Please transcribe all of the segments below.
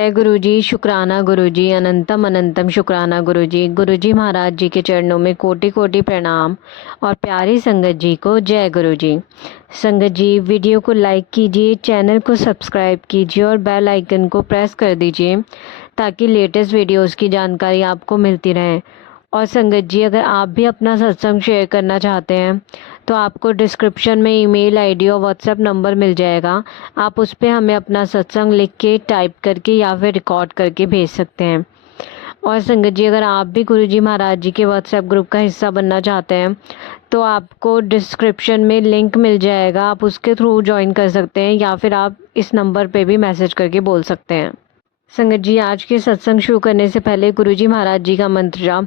जय गुरुजी, शुक्राना गुरुजी, अनंतम अनंतम शुक्राना गुरुजी। गुरुजी महाराज जी के चरणों में कोटि कोटि प्रणाम और प्यारी संगत जी को जय गुरुजी। संगत जी, वीडियो को लाइक कीजिए, चैनल को सब्सक्राइब कीजिए और बेल आइकन को प्रेस कर दीजिए ताकि लेटेस्ट वीडियोस की जानकारी आपको मिलती रहे। और संगत जी, अगर आप भी अपना सत्संग शेयर करना चाहते हैं तो आपको डिस्क्रिप्शन में ईमेल आईडी और व्हाट्सएप नंबर मिल जाएगा। आप उस पर हमें अपना सत्संग लिख के टाइप करके या फिर रिकॉर्ड करके भेज सकते हैं। और संगत जी, अगर आप भी गुरुजी महाराज जी के व्हाट्सएप ग्रुप का हिस्सा बनना चाहते हैं तो आपको डिस्क्रिप्शन में लिंक मिल जाएगा, आप उसके थ्रू ज्वाइन कर सकते हैं या फिर आप इस नंबर पे भी मैसेज करके बोल सकते हैं। संगत जी, आज के सत्संग शुरू करने से पहले गुरुजी महाराज जी का मंत्र जाप।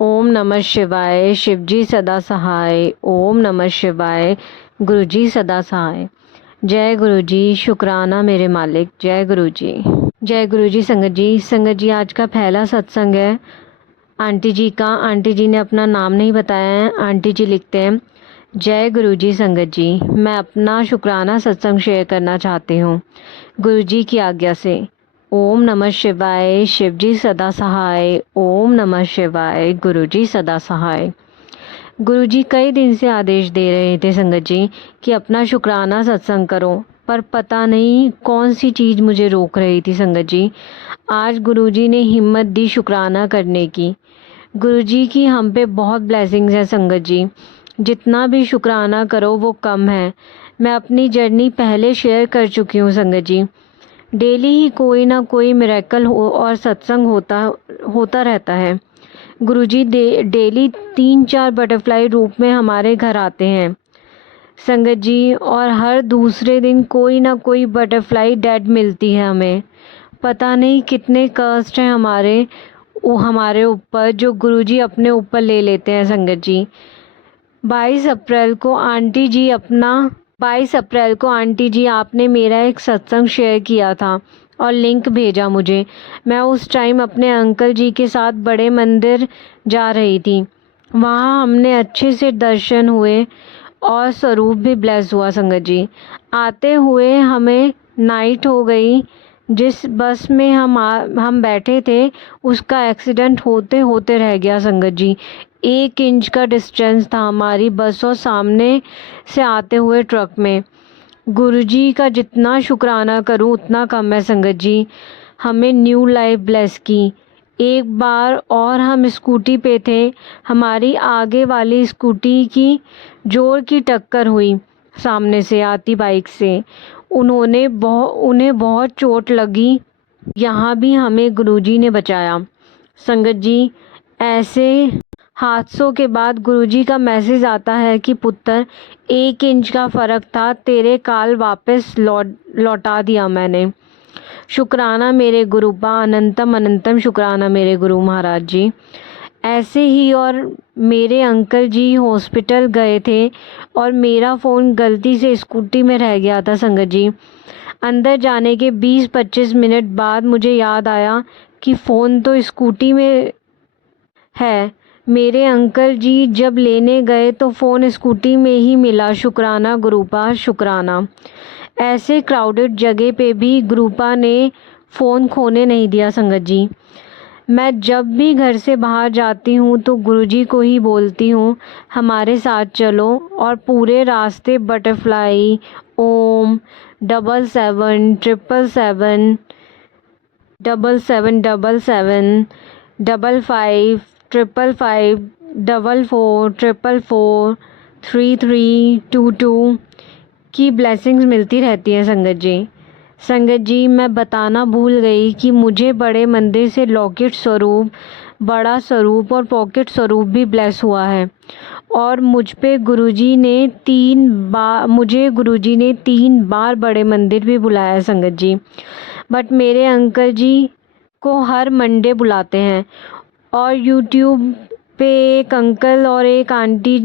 ओम नमः शिवाय, शिवजी सदा सहाय। ओम नमः शिवाय, गुरुजी सदा सहाय। जय गुरुजी, शुक्राना मेरे मालिक। जय गुरुजी, जय गुरुजी। संगत जी, आज का पहला सत्संग है आंटी जी का। आंटी जी ने अपना नाम नहीं बताया है। आंटी जी लिखते हैं, जय गुरुजी। संगत जी, मैं अपना शुक्राना सत्संग शेयर करना चाहती हूँ गुरुजी की आज्ञा से। ओम नमः शिवाय, शिवजी सदा सहाय। ओम नमः शिवाय, गुरुजी सदा सहाय। गुरुजी कई दिन से आदेश दे रहे थे संगत जी कि अपना शुक्राना सत्संग करो, पर पता नहीं कौन सी चीज़ मुझे रोक रही थी संगत जी। आज गुरुजी ने हिम्मत दी शुक्राना करने की। गुरुजी की हम पे बहुत ब्लेसिंग्स हैं संगत जी, जितना भी शुक्राना करो वो कम है। मैं अपनी जर्नी पहले शेयर कर चुकी हूँ संगत जी। डेली ही कोई ना कोई मिरेकल हो और सत्संग होता रहता है। गुरुजी डेली 3-4 बटरफ्लाई रूप में हमारे घर आते हैं संगत जी, और हर दूसरे दिन कोई ना कोई बटरफ्लाई डेड मिलती है हमें। पता नहीं कितने कष्ट हैं हमारे ऊपर जो गुरुजी अपने ऊपर ले लेते हैं संगत जी। 22 अप्रैल को आंटी जी आपने मेरा एक सत्संग शेयर किया था और लिंक भेजा मुझे। मैं उस टाइम अपने अंकल जी के साथ बड़े मंदिर जा रही थी। वहाँ हमने अच्छे से दर्शन हुए और स्वरूप भी ब्लेस हुआ संगत जी। आते हुए हमें नाइट हो गई। जिस बस में हम बैठे थे उसका एक्सीडेंट होते होते रह गया संगत जी। 1 इंच का डिस्टेंस था हमारी बस और सामने से आते हुए ट्रक में। गुरुजी का जितना शुक्राना करूं उतना कम है संगत जी। हमें न्यू लाइफ ब्लेस की। एक बार और हम स्कूटी पे थे, हमारी आगे वाली स्कूटी की जोर की टक्कर हुई सामने से आती बाइक से। उन्हें बहुत चोट लगी। यहाँ भी हमें गुरुजी ने बचाया संगत जी। ऐसे हादसों के बाद गुरुजी का मैसेज आता है कि पुत्र, 1 इंच का फ़र्क था, तेरे काल वापस लौटा दिया मैंने। शुक्राना मेरे गुरुपा, अनंतम अनंतम शुक्राना मेरे गुरु महाराज जी। ऐसे ही और मेरे अंकल जी हॉस्पिटल गए थे और मेरा फ़ोन गलती से स्कूटी में रह गया था संगत जी। अंदर जाने के 20-25 मिनट बाद मुझे याद आया कि फ़ोन तो स्कूटी में है। मेरे अंकल जी जब लेने गए तो फ़ोन स्कूटी में ही मिला। शुक्राना गुरुपा, शुक्राना। ऐसे क्राउडेड जगह पे भी गुरुपा ने फ़ोन खोने नहीं दिया संगत जी। मैं जब भी घर से बाहर जाती हूँ तो गुरुजी को ही बोलती हूँ, हमारे साथ चलो। और पूरे रास्ते बटरफ्लाई, ओम, 77 777, 7777, 55 555, 44 444, 3322 की ब्लेसिंग्स मिलती रहती हैं संगत जी। संगत जी, मैं बताना भूल गई कि मुझे बड़े मंदिर से लॉकेट स्वरूप, बड़ा स्वरूप और पॉकेट स्वरूप भी ब्लेस हुआ है। और मुझे गुरुजी ने 3 बार बड़े मंदिर भी बुलाया है संगत जी। बट मेरे अंकल जी को हर मंडे बुलाते हैं। और यूट्यूब पे एक अंकल और एक आंटी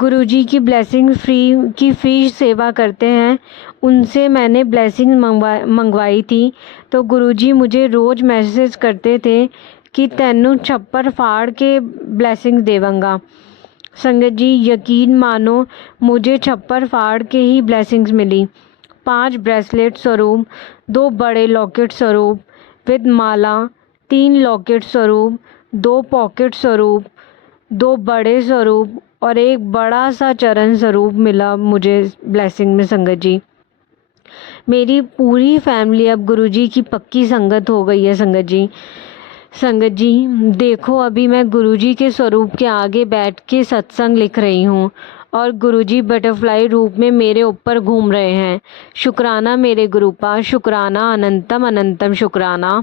गुरुजी की ब्लेसिंग फ्री सेवा करते हैं। उनसे मैंने ब्लेसिंग मंगवाई थी तो गुरुजी मुझे रोज़ मैसेज करते थे कि तैनू छप्पर फाड़ के ब्लेसिंग देवांगा। संगत जी, यकीन मानो मुझे छप्पर फाड़ के ही ब्लेसिंग्स मिली। 5 ब्रेसलेट स्वरूप, 2 बड़े लॉकेट स्वरूप, विद माला, 3 लॉकेट स्वरूप, 2 पॉकेट स्वरूप, 2 बड़े स्वरूप और एक बड़ा सा चरण स्वरूप मिला मुझे ब्लेसिंग में संगत जी। मेरी पूरी फैमिली अब गुरुजी की पक्की संगत हो गई है संगत जी। संगत जी देखो, अभी मैं गुरुजी के स्वरूप के आगे बैठ के सत्संग लिख रही हूँ और गुरुजी बटरफ्लाई रूप में मेरे ऊपर घूम रहे हैं। शुक्राना मेरे गुरुपा, शुक्राना, अनंतम अनंतम शुक्राना।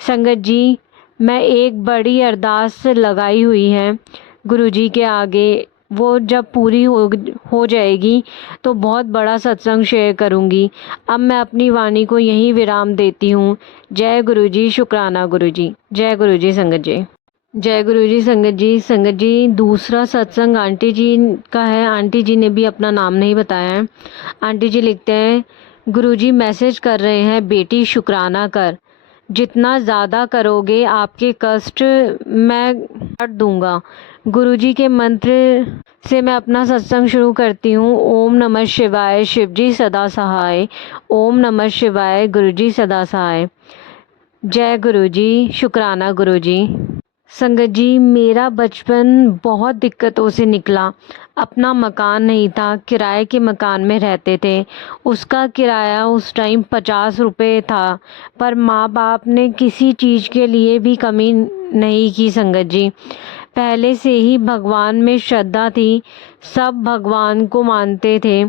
संगत जी मैं एक बड़ी अरदास लगाई हुई है गुरुजी के आगे, वो जब पूरी हो जाएगी तो बहुत बड़ा सत्संग शेयर करूँगी। अब मैं अपनी वाणी को यहीं विराम देती हूँ। जय गुरुजी, शुक्राना गुरुजी। जय गुरुजी संगत जी। जय गुरुजी संगत जी। संगत जी दूसरा सत्संग आंटी जी का है। आंटी जी ने भी अपना नाम नहीं बताया है। आंटी जी लिखते हैं, गुरुजी मैसेज कर रहे हैं, बेटी शुक्राना कर, जितना ज़्यादा करोगे आपके कष्ट मैं काट दूंगा। गुरुजी के मंत्र से मैं अपना सत्संग शुरू करती हूँ। ओम नमः शिवाय, शिवजी सदा सहाय। ओम नमः शिवाय, गुरुजी सदा सहाय। जय गुरुजी, शुक्राना गुरुजी। संगत जी मेरा बचपन बहुत दिक्कतों से निकला। अपना मकान नहीं था, किराए के मकान में रहते थे। उसका किराया उस टाइम 50 रुपये था, पर माँ बाप ने किसी चीज़ के लिए भी कमी नहीं की संगत जी। पहले से ही भगवान में श्रद्धा थी, सब भगवान को मानते थे,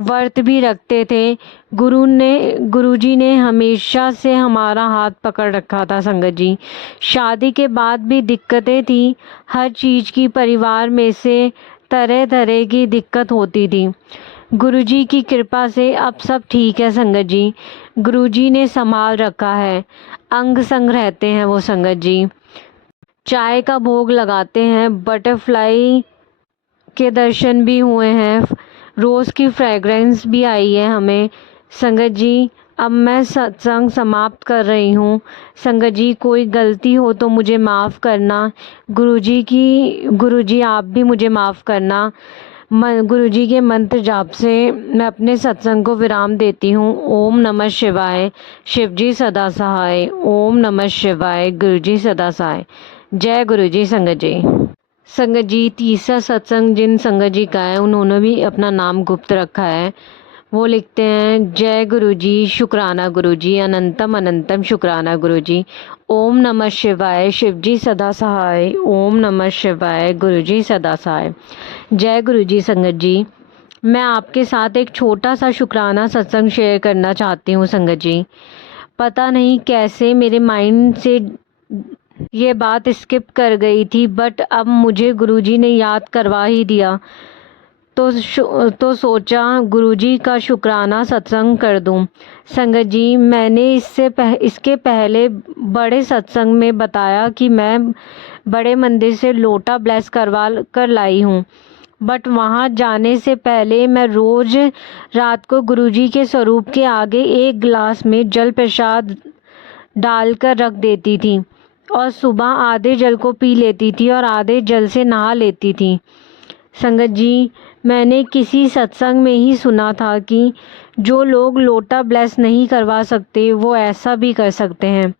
व्रत भी रखते थे। गुरुजी ने हमेशा से हमारा हाथ पकड़ रखा था संगत जी। शादी के बाद भी दिक्कतें थी, हर चीज़ की परिवार में से तरह तरह की दिक्कत होती थी। गुरुजी की कृपा से अब सब ठीक है संगत जी। गुरुजी ने संभाल रखा है, अंग संग रहते हैं वो संगत जी। चाय का भोग लगाते हैं, बटरफ्लाई के दर्शन भी हुए हैं, रोज़ की फ्रेगरेंस भी आई है हमें संगत जी। अब मैं सत्संग समाप्त कर रही हूँ संगत जी। कोई गलती हो तो मुझे माफ़ करना। गुरुजी आप भी मुझे माफ़ करना। गुरुजी के मंत्र जाप से मैं अपने सत्संग को विराम देती हूँ। ओम नमः शिवाय, शिवजी सदा सहाय। ओम नमः शिवाय, गुरुजी सदा सहाय। जय गुरुजी संगत जी। संगत जी तीसरा सत्संग जिन संगत जी का है उन्होंने भी अपना नाम गुप्त रखा है। वो लिखते हैं, जय गुरुजी, शुक्राना गुरुजी, अनंतम अनंतम शुक्राना गुरुजी। ओम नमः शिवाय, शिवजी सदा सहाय। ओम नमः शिवाय, गुरुजी सदा सहाय। जय गुरुजी संगत जी। मैं आपके साथ एक छोटा सा शुक्राना सत्संग शेयर करना चाहती हूँ संगत जी। पता नहीं कैसे मेरे माइंड से ये बात स्किप कर गई थी, बट अब मुझे गुरुजी ने याद करवा ही दिया तो सोचा गुरुजी का शुक्राना सत्संग कर दूं। संगत जी मैंने इसके पहले बड़े सत्संग में बताया कि मैं बड़े मंदिर से लोटा ब्लेस करवा कर लाई हूँ, बट वहाँ जाने से पहले मैं रोज़ रात को गुरुजी के स्वरूप के आगे एक गिलास में जल प्रसाद डालकर रख देती थी और सुबह आधे जल को पी लेती थी और आधे जल से नहा लेती थी। संगत जी मैंने किसी सत्संग में ही सुना था कि जो लोग लोटा ब्लेस नहीं करवा सकते वो ऐसा भी कर सकते हैं।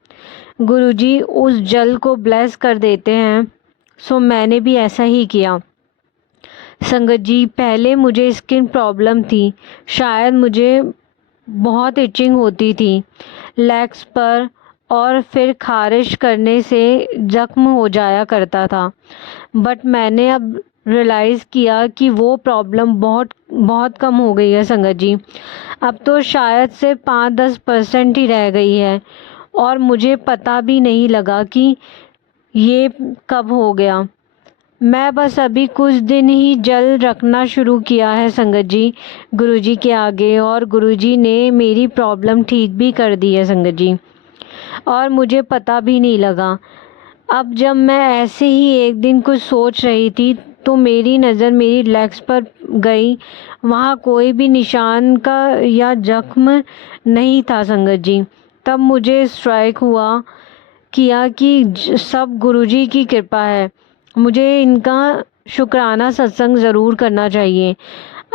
गुरुजी उस जल को ब्लेस कर देते हैं, सो मैंने भी ऐसा ही किया। संगत जी पहले मुझे स्किन प्रॉब्लम थी, शायद मुझे बहुत इचिंग होती थी लेग्स पर और फिर खारिश करने से ज़ख्म हो जाया करता था, बट मैंने अब रियलाइज़ किया कि वो प्रॉब्लम बहुत कम हो गई है संगत जी। अब तो शायद से 5-10% ही रह गई है और मुझे पता भी नहीं लगा कि ये कब हो गया। मैं बस अभी कुछ दिन ही जल रखना शुरू किया है संगत जी गुरुजी के आगे, और गुरुजी ने मेरी प्रॉब्लम ठीक भी कर दी है संगत जी, और मुझे पता भी नहीं लगा। अब जब मैं ऐसे ही एक दिन कुछ सोच रही थी तो मेरी नज़र मेरी लेग्स पर गई, वहाँ कोई भी निशान का या जख्म नहीं था संगत जी। तब मुझे स्ट्राइक हुआ किया कि सब गुरुजी की कृपा है, मुझे इनका शुक्राना सत्संग ज़रूर करना चाहिए।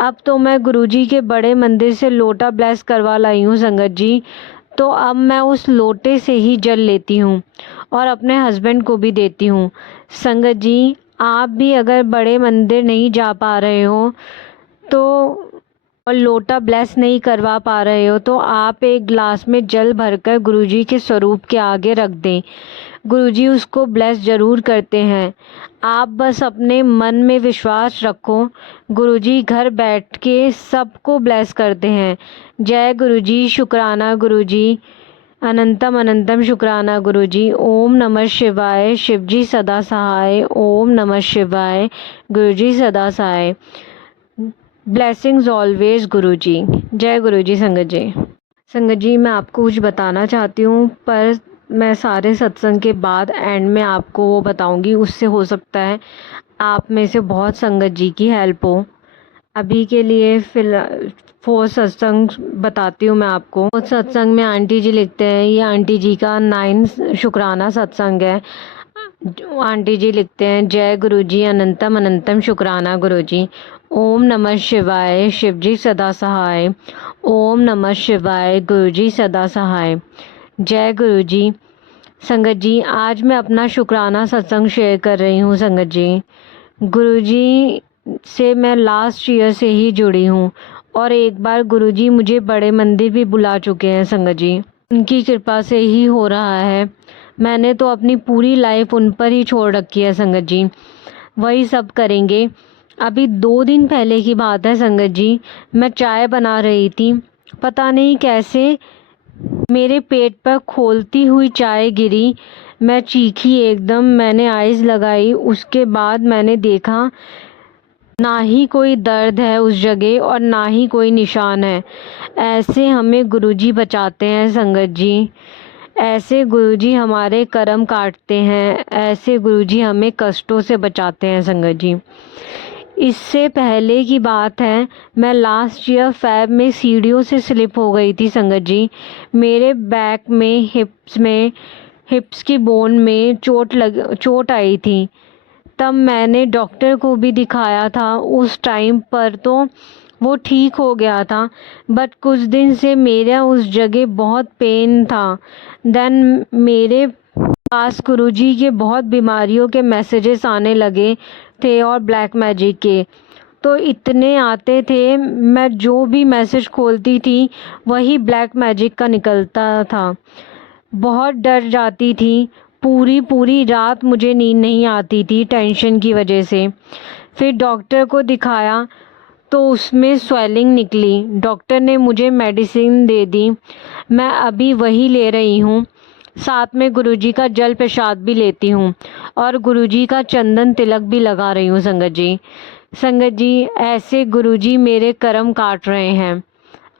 अब तो मैं गुरुजी के बड़े मंदिर से लोटा ब्लेस करवा लाई हूँ संगत जी, तो अब मैं उस लोटे से ही जल लेती हूँ और अपने हस्बैंड को भी देती हूँ। संगत जी, आप भी अगर बड़े मंदिर नहीं जा पा रहे हो तो और लोटा ब्लेस नहीं करवा पा रहे हो तो आप एक ग्लास में जल भरकर गुरुजी के स्वरूप के आगे रख दें। गुरुजी उसको ब्लेस ज़रूर करते हैं। आप बस अपने मन में विश्वास रखो, गुरुजी घर बैठ के सबको ब्लेस करते हैं। जय गुरुजी, शुक्राना गुरुजी, अनंतम अनंतम शुक्राना गुरुजी। ओम नमः शिवाय, शिवजी सदा सहाय। ओम नमः शिवाय, गुरुजी सदा सहाय। ब्लेसिंग्स ऑलवेज गुरुजी। जय गुरुजी। संगत जी, मैं आपको कुछ बताना चाहती हूँ, पर मैं सारे सत्संग के बाद एंड में आपको वो बताऊंगी। उससे हो सकता है आप में से बहुत संगत जी की हेल्प हो। अभी के लिए फिलहाल वो सत्संग बताती हूँ मैं आपको। उस सत्संग में आंटी जी लिखते हैं, ये आंटी जी का 9 शुक्राना सत्संग है। आंटी जी लिखते हैं, जय गुरुजी, अनंतम अनंतम शुक्राना गुरुजी। ओम नमः शिवाय, शिवजी सदा सहाय। ओम नमः शिवाय, गुरुजी सदा सहाय। जय गुरुजी। संगत जी, आज मैं अपना शुक्राना सत्संग शेयर कर रही हूँ। संगत जी, गुरुजी से मैं लास्ट ईयर से ही जुड़ी हूँ और एक बार गुरुजी मुझे बड़े मंदिर भी बुला चुके हैं। संगत जी, उनकी कृपा से ही हो रहा है। मैंने तो अपनी पूरी लाइफ उन पर ही छोड़ रखी है। संगत जी, वही सब करेंगे। अभी 2 दिन पहले की बात है। संगत जी, मैं चाय बना रही थी, पता नहीं कैसे मेरे पेट पर खोलती हुई चाय गिरी। मैं चीखी एकदम, मैंने आइज़ लगाई। उसके बाद मैंने देखा ना ही कोई दर्द है उस जगह और ना ही कोई निशान है। ऐसे हमें गुरुजी बचाते हैं। संगत जी, ऐसे गुरुजी हमारे कर्म काटते हैं। ऐसे गुरुजी हमें कष्टों से बचाते हैं। संगत जी, इससे पहले की बात है, मैं लास्ट ईयर फैब में सीढ़ियों से स्लिप हो गई थी। संगत जी, मेरे बैक में हिप्स की बोन में चोट आई थी। तब मैंने डॉक्टर को भी दिखाया था। उस टाइम पर तो वो ठीक हो गया था, बट कुछ दिन से मेरा उस जगह बहुत पेन था। देन मेरे पास गुरुजी के बहुत बीमारियों के मैसेजेस आने लगे थे और ब्लैक मैजिक के तो इतने आते थे, मैं जो भी मैसेज खोलती थी वही ब्लैक मैजिक का निकलता था। बहुत डर जाती थी। पूरी रात मुझे नींद नहीं आती थी टेंशन की वजह से। फिर डॉक्टर को दिखाया तो उसमें स्वेलिंग निकली। डॉक्टर ने मुझे मेडिसिन दे दी, मैं अभी वही ले रही हूँ। साथ में गुरुजी का जल प्रसाद भी लेती हूँ और गुरुजी का चंदन तिलक भी लगा रही हूँ। संगत जी, ऐसे गुरुजी मेरे कर्म काट रहे हैं।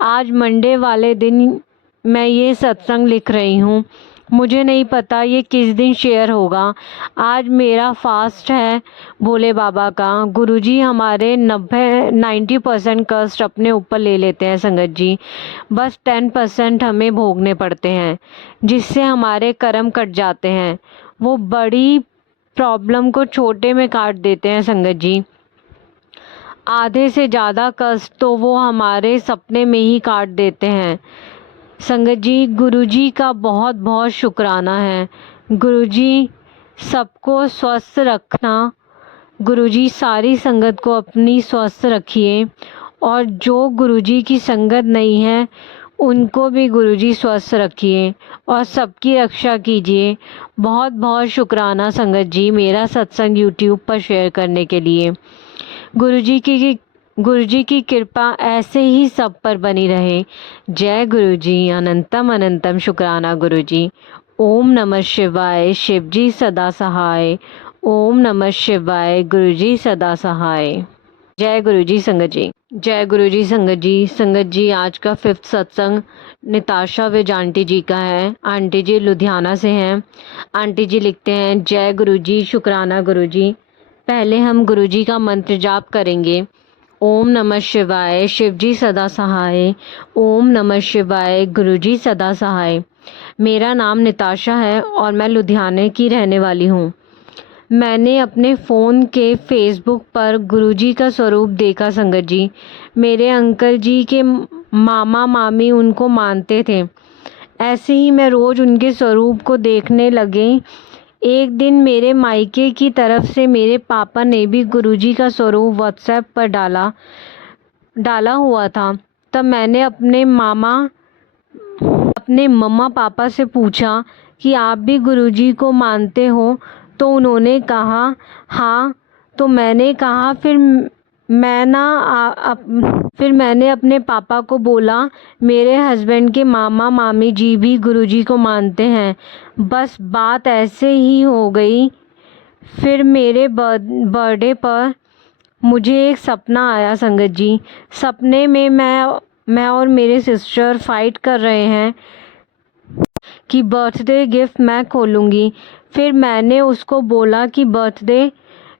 आज मंडे वाले दिन मैं ये सत्संग लिख रही हूँ। मुझे नहीं पता ये किस दिन शेयर होगा। आज मेरा फास्ट है भोले बाबा का। गुरुजी हमारे 90% कष्ट अपने ऊपर ले लेते हैं। संगत जी, बस 10% हमें भोगने पड़ते हैं, जिससे हमारे कर्म कट जाते हैं। वो बड़ी प्रॉब्लम को छोटे में काट देते हैं। संगत जी, आधे से ज़्यादा कष्ट तो वो हमारे सपने में ही काट देते हैं। संगत जी, गुरुजी का बहुत बहुत शुक्राना है। गुरुजी सबको स्वस्थ रखना। गुरुजी सारी संगत को अपनी स्वस्थ रखिए और जो गुरुजी की संगत नहीं है उनको भी गुरुजी स्वस्थ रखिए और सबकी रक्षा कीजिए। बहुत बहुत शुक्राना संगत जी, मेरा सत्संग यूट्यूब पर शेयर करने के लिए। गुरुजी की कृपा ऐसे ही सब पर बनी रहे। जय गुरुजी, अनंतम अनंतम शुक्राना गुरुजी। ओम नमः शिवाय, शिवजी सदा सहाय। ओम नमः शिवाय, गुरुजी सदा सहाय। जय गुरुजी। संगत जी, जय गुरुजी। संगत जी, आज का 5th सत्संग निताशा विज आंटी जी का है। आंटी जी लुधियाना से हैं। आंटी जी लिखते हैं, जय गुरुजी, शुक्राना गुरुजी। पहले हम गुरुजी का मंत्र जाप करेंगे। ओम नमः शिवाय, शिवजी सदा सहाय। ओम नमः शिवाय, गुरुजी सदा सहाय। मेरा नाम निताशा है और मैं लुधियाने की रहने वाली हूँ। मैंने अपने फ़ोन के फेसबुक पर गुरुजी का स्वरूप देखा। संगत जी, मेरे अंकल जी के मामा मामी उनको मानते थे। ऐसे ही मैं रोज़ उनके स्वरूप को देखने लगे। एक दिन मेरे मायके की तरफ से मेरे पापा ने भी गुरुजी का स्वरूप व्हाट्सएप पर डाला हुआ था। तब मैंने अपने मम्मा पापा से पूछा कि आप भी गुरुजी को मानते हो? तो उन्होंने कहा हाँ। तो मैंने कहा फिर मैंने अपने पापा को बोला मेरे हस्बैंड के मामा मामी जी भी गुरुजी को मानते हैं। बस बात ऐसे ही हो गई। फिर मेरे बर्थडे पर मुझे एक सपना आया संगत जी। सपने में मैं और मेरे सिस्टर फाइट कर रहे हैं कि बर्थडे गिफ्ट मैं खोलूँगी। फिर मैंने उसको बोला कि बर्थडे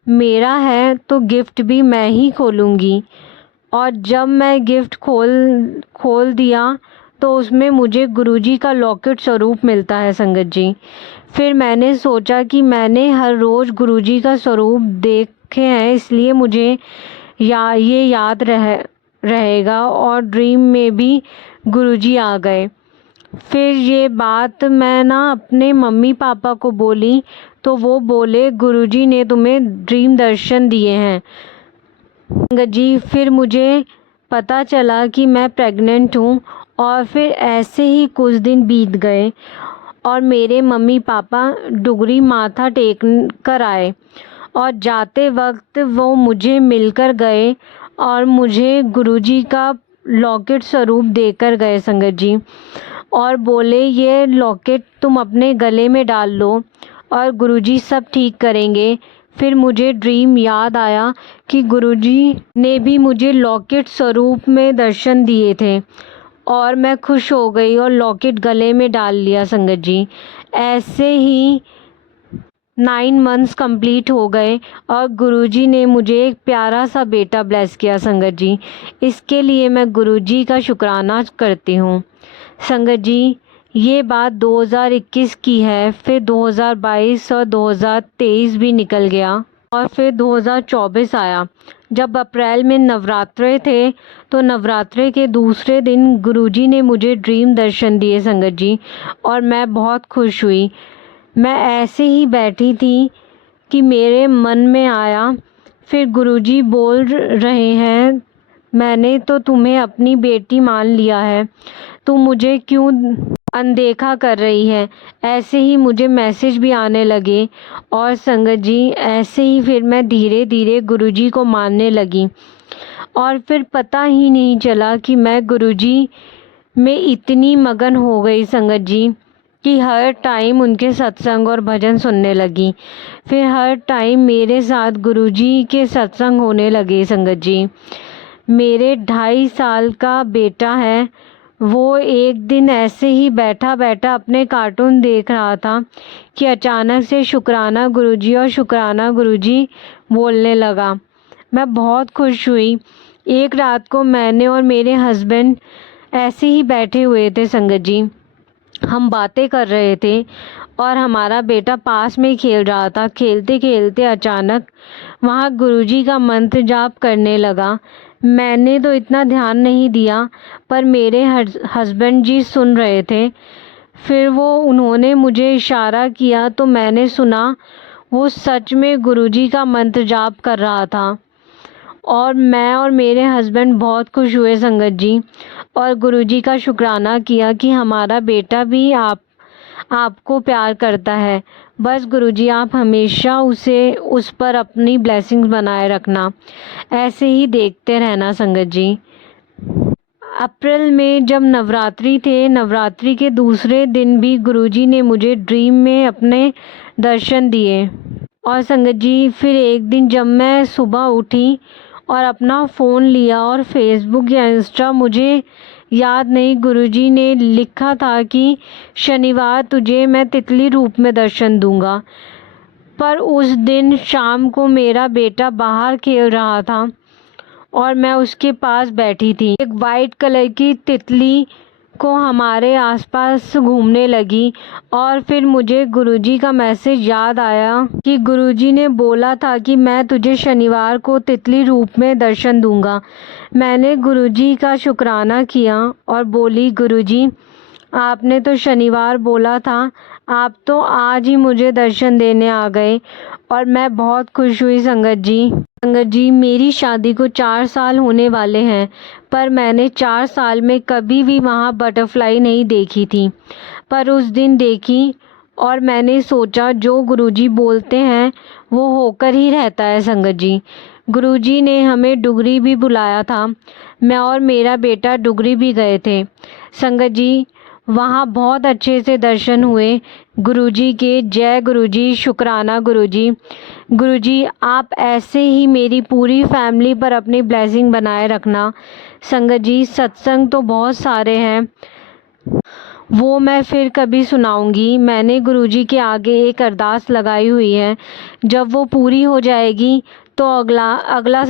मेरा है तो गिफ्ट भी मैं ही खोलूँगी। और जब मैं गिफ्ट खोल दिया तो उसमें मुझे गुरुजी का लॉकेट स्वरूप मिलता है संगत जी। फिर मैंने सोचा कि मैंने हर रोज़ गुरुजी का स्वरूप देखे हैं, इसलिए मुझे ये याद रहेगा। और ड्रीम में भी गुरुजी आ गए। फिर ये बात मैं अपने मम्मी पापा को बोली तो वो बोले गुरुजी ने तुम्हें ड्रीम दर्शन दिए हैं संगत जी। फिर मुझे पता चला कि मैं प्रेग्नेंट हूँ। और फिर ऐसे ही कुछ दिन बीत गए और मेरे मम्मी पापा डुगरी माथा टेक कर आए और जाते वक्त वो मुझे मिलकर गए और मुझे गुरुजी का लॉकेट स्वरूप देकर गए संगत जी। और बोले ये लॉकेट तुम अपने गले में डाल लो और गुरुजी सब ठीक करेंगे। फिर मुझे ड्रीम याद आया कि गुरुजी ने भी मुझे लॉकेट स्वरूप में दर्शन दिए थे और मैं खुश हो गई और लॉकेट गले में डाल लिया संगत जी। ऐसे ही 9 मंथ्स कंप्लीट हो गए और गुरुजी ने मुझे एक प्यारा सा बेटा ब्लेस किया संगत जी। इसके लिए मैं गुरुजी का शुक्राना करती हूँ संगत जी। ये बात 2021 की है। फिर 2022 और 2023 भी निकल गया और फिर 2024 आया। जब अप्रैल में नवरात्रे थे तो नवरात्रे के दूसरे दिन गुरुजी ने मुझे ड्रीम दर्शन दिए संगत जी और मैं बहुत खुश हुई। मैं ऐसे ही बैठी थी कि मेरे मन में आया, फिर गुरुजी बोल रहे हैं मैंने तो तुम्हें अपनी बेटी मान लिया है, तुम मुझे क्यों अनदेखा कर रही है। ऐसे ही मुझे मैसेज भी आने लगे और संगत जी ऐसे ही फिर मैं धीरे धीरे गुरुजी को मानने लगी और फिर पता ही नहीं चला कि मैं गुरुजी में इतनी मगन हो गई संगत जी कि हर टाइम उनके सत्संग और भजन सुनने लगी। फिर हर टाइम मेरे साथ गुरुजी के सत्संग होने लगे संगत जी। मेरे 2.5 साल का बेटा है, वो एक दिन ऐसे ही बैठा बैठा अपने कार्टून देख रहा था कि अचानक से शुक्राना गुरुजी और शुक्राना गुरुजी बोलने लगा। मैं बहुत खुश हुई। एक रात को मैंने और मेरे हस्बैंड ऐसे ही बैठे हुए थे संगत जी। हम बातें कर रहे थे और हमारा बेटा पास में खेल रहा था। खेलते खेलते अचानक वहाँ गुरुजी का मंत्र जाप करने लगा। मैंने तो इतना ध्यान नहीं दिया पर मेरे हस्बैंड जी सुन रहे थे। फिर उन्होंने मुझे इशारा किया तो मैंने सुना वो सच में गुरुजी का मंत्र जाप कर रहा था और मैं और मेरे हस्बैंड बहुत खुश हुए संगत जी और गुरुजी का शुक्राना किया कि हमारा बेटा भी आपको प्यार करता है। बस गुरुजी आप हमेशा उस पर अपनी ब्लेसिंग्स बनाए रखना, ऐसे ही देखते रहना संगत जी। अप्रैल में जब नवरात्रि थे, नवरात्रि के दूसरे दिन भी गुरुजी ने मुझे ड्रीम में अपने दर्शन दिए। और संगत जी फिर एक दिन जब मैं सुबह उठी और अपना फ़ोन लिया और फेसबुक या इंस्टा मुझे याद नहीं, गुरुजी ने लिखा था कि शनिवार तुझे मैं तितली रूप में दर्शन दूंगा। पर उस दिन शाम को मेरा बेटा बाहर खेल रहा था और मैं उसके पास बैठी थी। एक वाइट कलर की तितली को हमारे आसपास घूमने लगी और फिर मुझे गुरुजी का मैसेज याद आया कि गुरुजी ने बोला था कि मैं तुझे शनिवार को तितली रूप में दर्शन दूंगा। मैंने गुरुजी का शुक्राना किया और बोली गुरुजी आपने तो शनिवार बोला था, आप तो आज ही मुझे दर्शन देने आ गए और मैं बहुत खुश हुई संगत जी। संगत जी, मेरी शादी को 4 साल होने वाले हैं, पर मैंने 4 साल में कभी भी वहाँ बटरफ्लाई नहीं देखी थी, पर उस दिन देखी और मैंने सोचा जो गुरुजी बोलते हैं वो होकर ही रहता है संगत जी। गुरुजी ने हमें डुगरी भी बुलाया था, मैं और मेरा बेटा डुगरी भी गए थे संगत जी। वहाँ बहुत अच्छे से दर्शन हुए गुरुजी के। जय गुरुजी, शुक्राना गुरुजी। गुरुजी, आप ऐसे ही मेरी पूरी फैमिली पर अपनी ब्लेसिंग बनाए रखना संगत जी। सत्संग तो बहुत सारे हैं, वो मैं फिर कभी सुनाऊंगी। मैंने गुरुजी के आगे एक अरदास लगाई हुई है, जब वो पूरी हो जाएगी तो अगला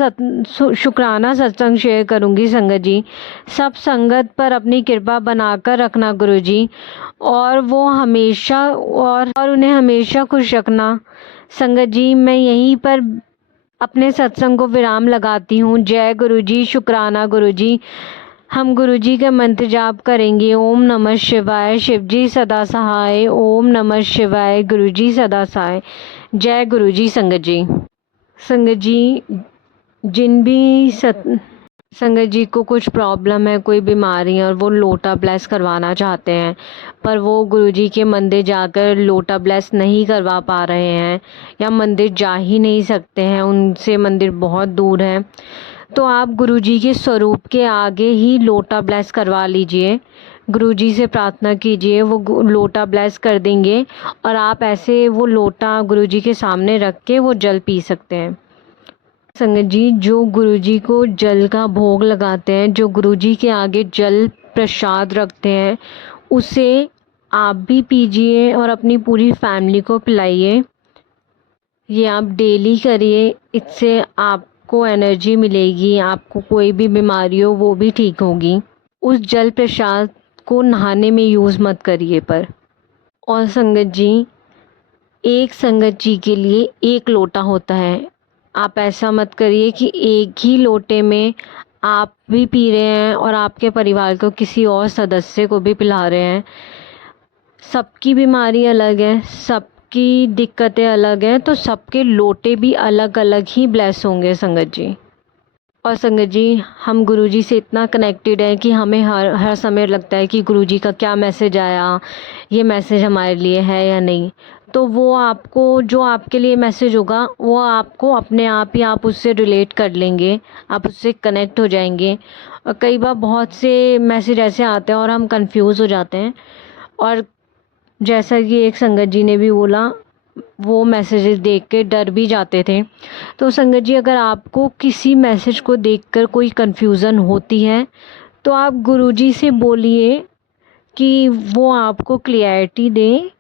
शुक्राना सत्संग शेयर करूंगी संगत जी। सब संगत पर अपनी कृपा बनाकर रखना गुरुजी, और उन्हें हमेशा खुश रखना संगत जी। मैं यहीं पर अपने सत्संग को विराम लगाती हूँ। जय गुरुजी, शुक्राना गुरुजी। हम गुरुजी का मंत्र जाप करेंगे। ओम नमः शिवाय, शिवजी सदा सहाय। ओम नमः शिवाय, गुरुजी सदा सहाय। जय गुरुजी संगत जी। संगत जी, जिन भी संगत जी को कुछ प्रॉब्लम है, कोई बीमारी है और वो लोटा ब्लेस करवाना चाहते हैं, पर वो गुरुजी के मंदिर जाकर लोटा ब्लेस नहीं करवा पा रहे हैं या मंदिर जा ही नहीं सकते हैं, उनसे मंदिर बहुत दूर है, तो आप गुरुजी के स्वरूप के आगे ही लोटा ब्लेस करवा लीजिए। गुरुजी से प्रार्थना कीजिए, वो लोटा ब्लेस कर देंगे और आप ऐसे वो लोटा गुरुजी के सामने रख के वो जल पी सकते हैं। संगत जी, जो गुरुजी को जल का भोग लगाते हैं, जो गुरुजी के आगे जल प्रसाद रखते हैं, उसे आप भी पीजिए और अपनी पूरी फैमिली को पिलाइए। ये आप डेली करिए, इससे आपको एनर्जी मिलेगी, आपको कोई भी बीमारी हो वो भी ठीक होगी। उस जल प्रसाद को नहाने में यूज़ मत करिए पर। और संगत जी, एक संगत जी के लिए एक लोटा होता है। आप ऐसा मत करिए कि एक ही लोटे में आप भी पी रहे हैं और आपके परिवार को किसी और सदस्य को भी पिला रहे हैं। सबकी बीमारी अलग है, सबकी दिक्कतें अलग हैं, तो सबके लोटे भी अलग अलग ही ब्लेस होंगे संगत जी। और संगत जी, हम गुरुजी से इतना कनेक्टेड हैं कि हमें हर समय लगता है कि गुरुजी का क्या मैसेज आया, ये मैसेज हमारे लिए है या नहीं। तो वो आपको, जो आपके लिए मैसेज होगा वो आपको अपने आप ही, आप उससे रिलेट कर लेंगे, आप उससे कनेक्ट हो जाएंगे। और कई बार बहुत से मैसेज ऐसे आते हैं और हम कंफ्यूज हो जाते हैं, और जैसा कि एक संगत जी ने भी बोला, वो मैसेजेस देख के डर भी जाते थे। तो संगत जी, अगर आपको किसी मैसेज को देखकर कोई कन्फ्यूज़न होती है तो आप गुरुजी से बोलिए कि वो आपको क्लियरिटी दें,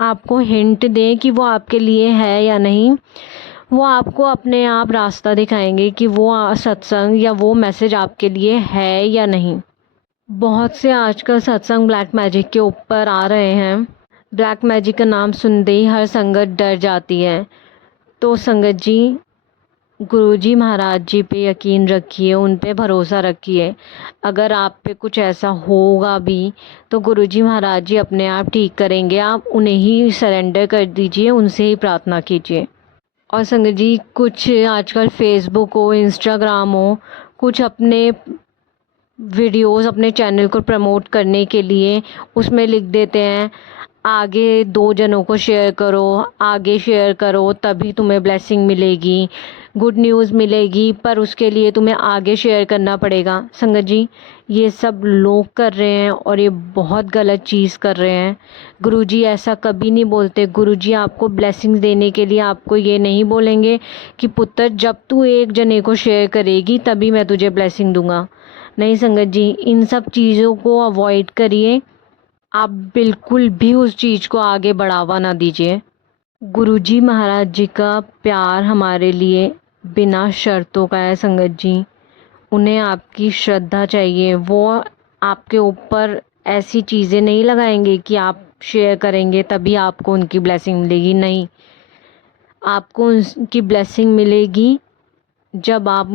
आपको हिंट दें कि वो आपके लिए है या नहीं। वो आपको अपने आप रास्ता दिखाएंगे कि वो सत्संग या वो मैसेज आपके लिए है या नहीं। बहुत से आजकल सत्संग ब्लैक मैजिक के ऊपर आ रहे हैं। ब्लैक मैजिक का नाम सुनते ही हर संगत डर जाती है। तो संगत जी, गुरुजी महाराज जी पे यकीन रखिए, उन पे भरोसा रखिए। अगर आप पे कुछ ऐसा होगा भी तो गुरुजी महाराज जी अपने आप ठीक करेंगे। आप उन्हें ही सरेंडर कर दीजिए, उनसे ही प्रार्थना कीजिए। और संगत जी, कुछ आजकल फेसबुक हो, इंस्टाग्राम हो, कुछ अपने वीडियोस, अपने चैनल को प्रमोट करने के लिए उसमें लिख देते हैं, आगे 2 जनों को शेयर करो, आगे शेयर करो तभी तुम्हें ब्लेसिंग मिलेगी, गुड न्यूज़ मिलेगी, पर उसके लिए तुम्हें आगे शेयर करना पड़ेगा। संगत जी, ये सब लोग कर रहे हैं और ये बहुत गलत चीज़ कर रहे हैं। गुरुजी ऐसा कभी नहीं बोलते। गुरुजी आपको ब्लेसिंग्स देने के लिए आपको ये नहीं बोलेंगे कि पुत्र, जब तू एक जने को शेयर करेगी तभी मैं तुझे ब्लेसिंग दूंगा। नहीं संगत जी, इन सब चीज़ों को अवॉइड करिए। आप बिल्कुल भी उस चीज़ को आगे बढ़ावा ना दीजिए। गुरुजी महाराज जी का प्यार हमारे लिए बिना शर्तों का है संगत जी। उन्हें आपकी श्रद्धा चाहिए। वो आपके ऊपर ऐसी चीज़ें नहीं लगाएंगे कि आप शेयर करेंगे तभी आपको उनकी ब्लेसिंग मिलेगी। नहीं, आपको उनकी ब्लेसिंग मिलेगी जब आप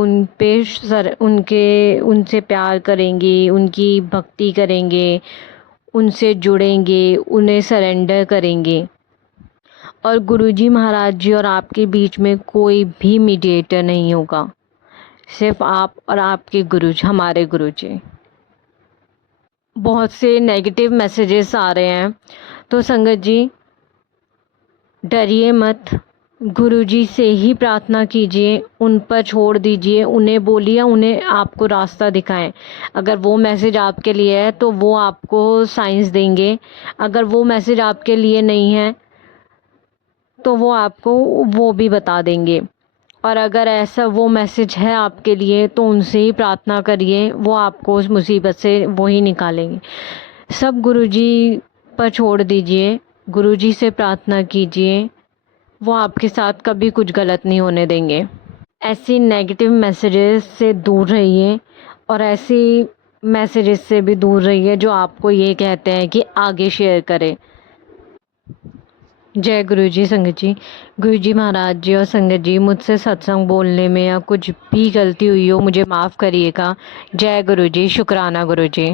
उनसे प्यार करेंगे, उनकी भक्ति करेंगे, उनसे जुड़ेंगे, उन्हें सरेंडर करेंगे। और गुरुजी महाराज जी और आपके बीच में कोई भी मीडिएटर नहीं होगा, सिर्फ आप और आपके गुरुजी, हमारे गुरुजी। बहुत से नेगेटिव मैसेजेस आ रहे हैं, तो संगत जी डरिए मत, गुरुजी से ही प्रार्थना कीजिए, उन पर छोड़ दीजिए, उन्हें बोलिए उन्हें आपको रास्ता दिखाएं। अगर वो मैसेज आपके लिए है तो वो आपको साइंस देंगे, अगर वो मैसेज आपके लिए नहीं है तो वो आपको वो भी बता देंगे। और अगर ऐसा वो मैसेज है आपके लिए तो उनसे ही प्रार्थना करिए, वो आपको उस मुसीबत से वो ही निकालेंगे। सब गुरुजी पर छोड़ दीजिए, गुरुजी से प्रार्थना कीजिए, वो आपके साथ कभी कुछ गलत नहीं होने देंगे। ऐसी नेगेटिव मैसेजेस से दूर रहिए और ऐसी मैसेजेस से भी दूर रहिए जो आपको ये कहते हैं कि आगे शेयर करें। जय गुरुजी। संगत जी, गुरुजी महाराज जी और संगत जी, मुझसे सत्संग बोलने में या कुछ भी गलती हुई हो मुझे माफ़ करिएगा। जय गुरुजी। शुक्राना गुरुजी।